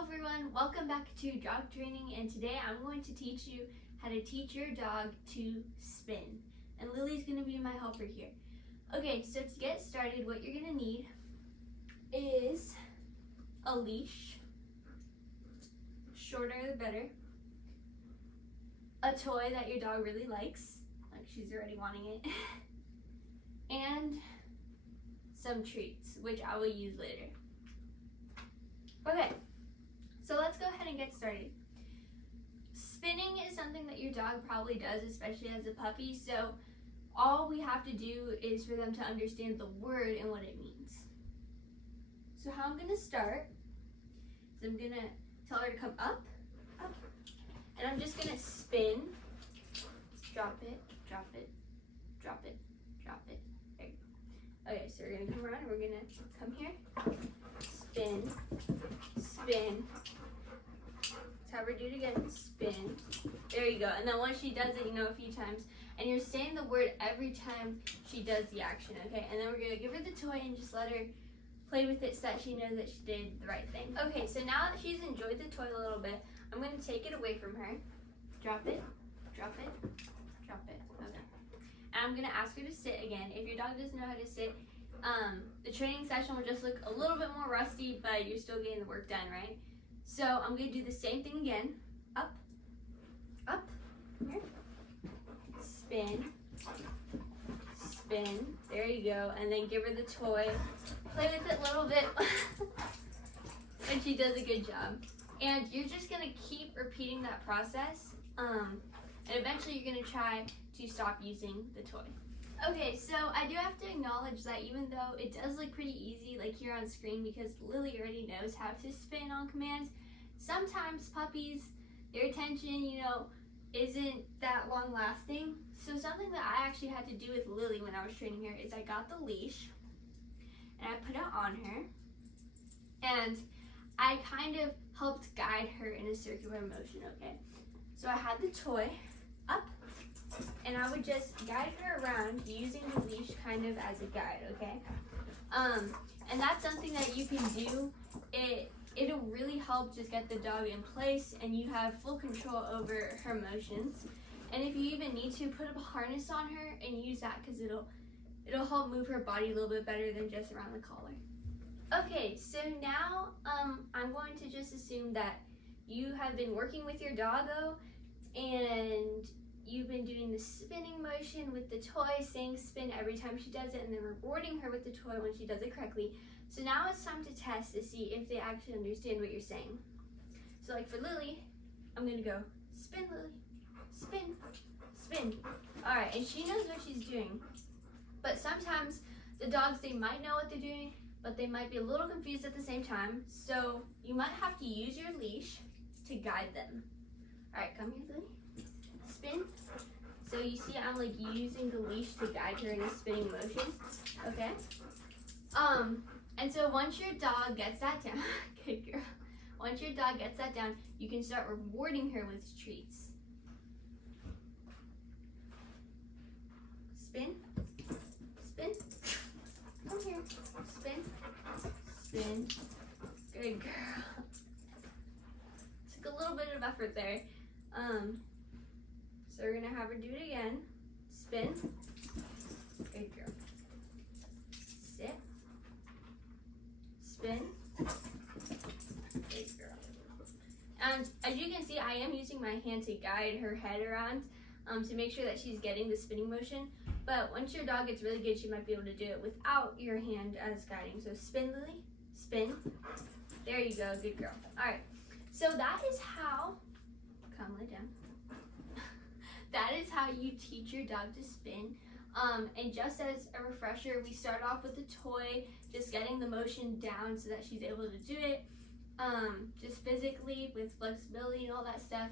Hello everyone, welcome back to Dog Training, and today I'm going to teach you how to teach your dog to spin. And Lily's going to be my helper here. Okay, so to get started, what you're going to need is a leash, shorter the better, a toy that your dog really likes, like she's already wanting it, and some treats, which I will use later. Okay, so let's go ahead and get started. Spinning is something that your dog probably does, especially as a puppy, so all we have to do is for them to understand the word and what it means. So how I'm going to start is I'm going to tell her to come up, up, and I'm just going to spin, drop it, drop it, drop it, drop it. There you go. Okay, so we're going to come around and we're going to come here, spin, spin. Let's have her do it again. Spin. There you go. And then once she does it, a few times. And you're saying the word every time she does the action, okay? And then we're going to give her the toy and just let her play with it so that she knows that she did the right thing. Okay, so now that she's enjoyed the toy a little bit, I'm going to take it away from her. Drop it. Drop it. Drop it. Okay. And I'm going to ask her to sit again. If your dog doesn't know how to sit, the training session will just look a little bit more rusty, but you're still getting the work done, right? So I'm going to do the same thing again. Up, up, here. Spin, spin. There you go. And then give her the toy. Play with it a little bit. And she does a good job. And you're just going to keep repeating that process. And eventually you're going to try to stop using the toy. Okay, so I do have to acknowledge that even though it does look pretty easy, like here on screen, because Lily already knows how to spin on command, sometimes puppies, their attention, isn't that long lasting. So something that I actually had to do with Lily when I was training her is I got the leash and I put it on her and I kind of helped guide her in a circular motion, okay? So I had the toy up and I would just guide her around using the leash kind of as a guide, okay? And that's something that you can do. It'll really help just get the dog in place and you have full control over her motions. And if you even need to, put a harness on her and use that because it'll help move her body a little bit better than just around the collar. Okay, so now I'm going to just assume that you have been working with your doggo and you've been doing the spinning motion with the toy, saying spin every time she does it, and then rewarding her with the toy when she does it correctly. So now it's time to test to see if they actually understand what you're saying. So like for Lily, I'm gonna go, spin Lily, spin, spin. All right, and she knows what she's doing. But sometimes the dogs, they might know what they're doing, but they might be a little confused at the same time. So you might have to use your leash to guide them. All right, come here, Lily. Spin. So you see I'm like using the leash to guide her in a spinning motion, okay? And so once your dog gets that down, good girl. Once your dog gets that down, you can start rewarding her with treats. Spin, spin, come here, spin, spin, good girl. Took a little bit of effort there. So we're gonna have her do it again. Spin. Good girl. Sit. Spin. Good girl. And as you can see, I am using my hand to guide her head around to make sure that she's getting the spinning motion. But once your dog gets really good, she might be able to do it without your hand as guiding. So spin, Lily. Spin. There you go. Good girl. All right. So that is how. Come lay down. That is how you teach your dog to spin. And just as a refresher, we start off with the toy, just getting the motion down so that she's able to do it, just physically with flexibility and all that stuff.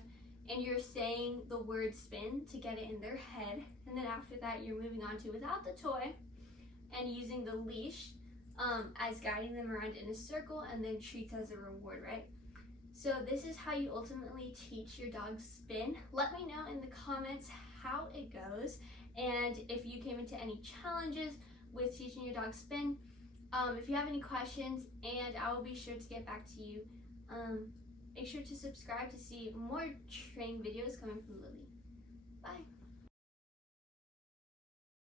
And you're saying the word spin to get it in their head. And then after that, you're moving on to without the toy and using the leash as guiding them around in a circle and then treats as a reward, right? So this is how you ultimately teach your dog spin. Let me know in the comments how it goes and if you came into any challenges with teaching your dog spin. If you have any questions, and I will be sure to get back to you Make sure to subscribe to see more train videos coming from Lily. Bye.